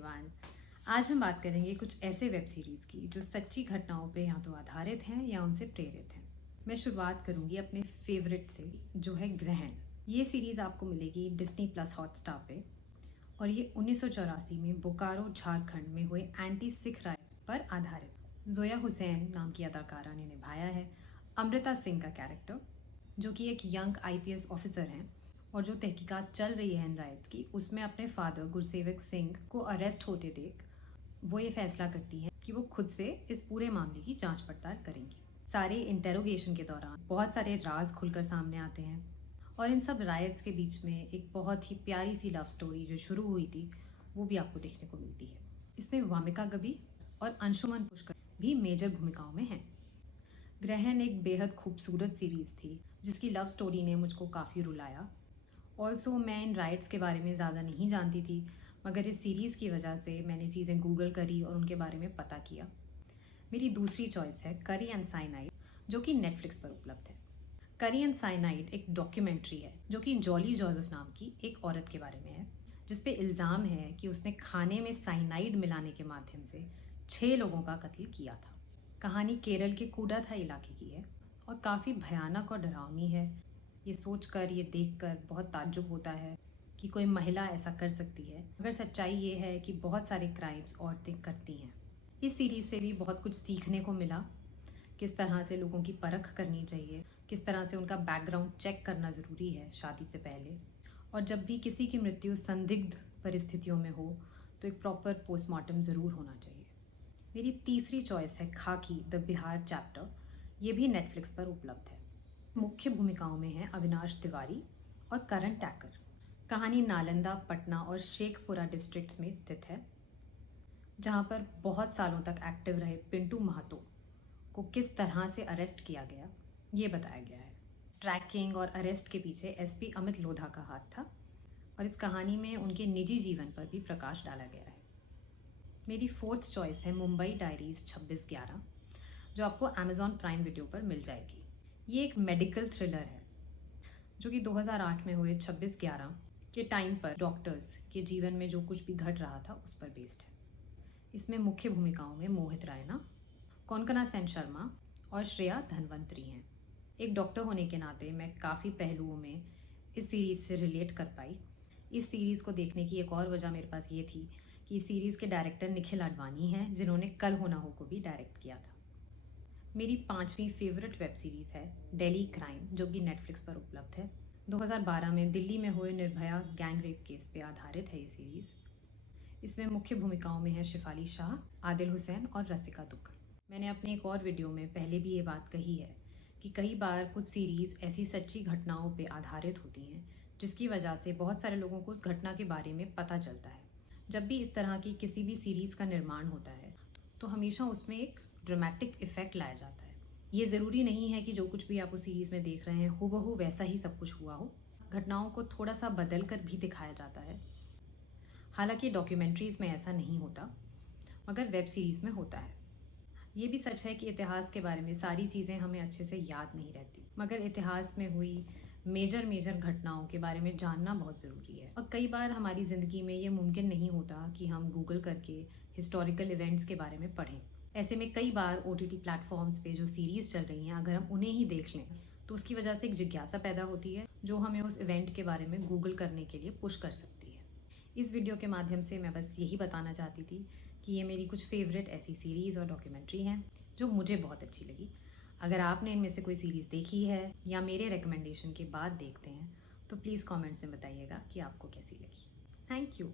Everyone. आज हम बात करेंगे कुछ ऐसे वेब सीरीज़ की जो सच्ची घटनाओं पे या तो आधारित हैं या उनसे प्रेरित हैं। मैं शुरुआत करूंगी अपने फेवरेट से, जो है ग्रहण। ये सीरीज़ आपको मिलेगी डिज्नी प्लस हॉटस्टार पे और ये 1984 में बोकारो झारखंड में हुए एंटी सिख राइट्स पर आधारित। जोया हुसैन नाम की अदाकारा ने निभाया है अमृता सिंह का कैरेक्टर, जो कि एक यंग आईपीएस ऑफिसर हैं और जो तहकीकात चल रही है इन राइट्स की, उसमें अपने फादर गुरसेवक सिंह को अरेस्ट होते देख वो ये फैसला करती हैं कि वो खुद से इस पूरे मामले की जांच पड़ताल करेंगी। सारे इंटेरोगेशन के दौरान बहुत सारे राज खुलकर सामने आते हैं और इन सब राइट्स के बीच में एक बहुत ही प्यारी सी लव स्टोरी जो शुरू हुई थी वो भी आपको देखने को मिलती है। इसमें वामिका गबी और अंशुमन पुष्कर भी मेजर भूमिकाओं में हैं। ग्रहण एक बेहद खूबसूरत सीरीज़ थी जिसकी लव स्टोरी ने मुझको काफ़ी रुलाया। ऑल्सो मैं इन राइट्स के बारे में ज़्यादा नहीं जानती थी, मगर इस सीरीज़ की वजह से मैंने चीज़ें गूगल करी और उनके बारे में पता किया। मेरी दूसरी चॉइस है करी एंड साइनाइड, जो कि नेटफ्लिक्स पर उपलब्ध है। करी एंड साइनाइड एक डॉक्यूमेंट्री है जो कि जॉली जोसेफ नाम की एक औरत के बारे में है, जिसपे इल्ज़ाम है कि उसने खाने में साइनाइड मिलाने के माध्यम से 6 लोगों का कत्ल किया था। कहानी केरल के कूडाथा इलाके की है और काफ़ी भयानक और डरावनी है। ये सोचकर, ये देखकर बहुत ताज्जुब होता है कि कोई महिला ऐसा कर सकती है, मगर सच्चाई ये है कि बहुत सारे क्राइम्स औरतें करती हैं। इस सीरीज़ से भी बहुत कुछ सीखने को मिला, किस तरह से लोगों की परख करनी चाहिए, किस तरह से उनका बैकग्राउंड चेक करना ज़रूरी है शादी से पहले, और जब भी किसी की मृत्यु संदिग्ध परिस्थितियों में हो तो एक प्रॉपर पोस्टमार्टम ज़रूर होना चाहिए। मेरी तीसरी चॉइस है खाकी द बिहार चैप्टर। ये भी नेटफ्लिक्स पर उपलब्ध है। मुख्य भूमिकाओं में हैं अविनाश तिवारी और करण टैकर। कहानी नालंदा, पटना और शेखपुरा डिस्ट्रिक्ट्स में स्थित है, जहां पर बहुत सालों तक एक्टिव रहे पिंटू महतो को किस तरह से अरेस्ट किया गया ये बताया गया है। ट्रैकिंग और अरेस्ट के पीछे एसपी अमित लोधा का हाथ था और इस कहानी में उनके निजी जीवन पर भी प्रकाश डाला गया है। मेरी फोर्थ चॉइस है मुंबई डायरीज 26/11, जो आपको अमेजॉन प्राइम वीडियो पर मिल जाएगी। ये एक मेडिकल थ्रिलर है जो कि 2008 में हुए 26/11 के टाइम पर डॉक्टर्स के जीवन में जो कुछ भी घट रहा था उस पर बेस्ड है। इसमें मुख्य भूमिकाओं में मोहित रायना, कोनकना सेन शर्मा और श्रेया धनवंतरी हैं। एक डॉक्टर होने के नाते मैं काफ़ी पहलुओं में इस सीरीज़ से रिलेट कर पाई। इस सीरीज़ को देखने की एक और वजह मेरे पास ये थी कि इस सीरीज़ के डायरेक्टर निखिल आडवाणी हैं, जिन्होंने कल हो ना हो को भी डायरेक्ट किया था। मेरी 5वीं फेवरेट वेब सीरीज़ है दिल्ली क्राइम, जो कि नेटफ्लिक्स पर उपलब्ध है। 2012 में दिल्ली में हुए निर्भया गैंग रेप केस पे आधारित है ये सीरीज़। इसमें मुख्य भूमिकाओं में है शिफाली शाह, आदिल हुसैन और रसिका दुक्कर। मैंने अपने एक और वीडियो में पहले भी ये बात कही है कि कई बार कुछ सीरीज़ ऐसी सच्ची घटनाओं पे आधारित होती हैं जिसकी वजह से बहुत सारे लोगों को उस घटना के बारे में पता चलता है। जब भी इस तरह की किसी भी सीरीज़ का निर्माण होता है तो हमेशा उसमें एक ड्रामेटिक इफेक्ट लाया जाता है। ये ज़रूरी नहीं है कि जो कुछ भी आप उस सीरीज़ में देख रहे हैं हूबहू वैसा ही सब कुछ हुआ हो। घटनाओं को थोड़ा सा बदल कर भी दिखाया जाता है। हालांकि डॉक्यूमेंट्रीज़ में ऐसा नहीं होता, मगर वेब सीरीज़ में होता है। ये भी सच है कि इतिहास के बारे में सारी चीज़ें हमें अच्छे से याद नहीं रहती, मगर इतिहास में हुई मेजर घटनाओं के बारे में जानना बहुत ज़रूरी है। और कई बार हमारी ज़िंदगी में ये मुमकिन नहीं होता कि हम गूगल करके हिस्टोरिकल इवेंट्स के बारे में पढ़ें। ऐसे में कई बार ओटीटी प्लेटफॉर्म्स पे जो सीरीज़ चल रही हैं, अगर हम उन्हें ही देख लें तो उसकी वजह से एक जिज्ञासा पैदा होती है जो हमें उस इवेंट के बारे में गूगल करने के लिए पुश कर सकती है। इस वीडियो के माध्यम से मैं बस यही बताना चाहती थी कि ये मेरी कुछ फेवरेट ऐसी सीरीज़ और डॉक्यूमेंट्री हैं जो मुझे बहुत अच्छी लगी। अगर आपने इनमें से कोई सीरीज़ देखी है या मेरे रिकमेंडेशन के बाद देखते हैं तो प्लीज़ कमेंट्स में बताइएगा कि आपको कैसी लगी। Thank you.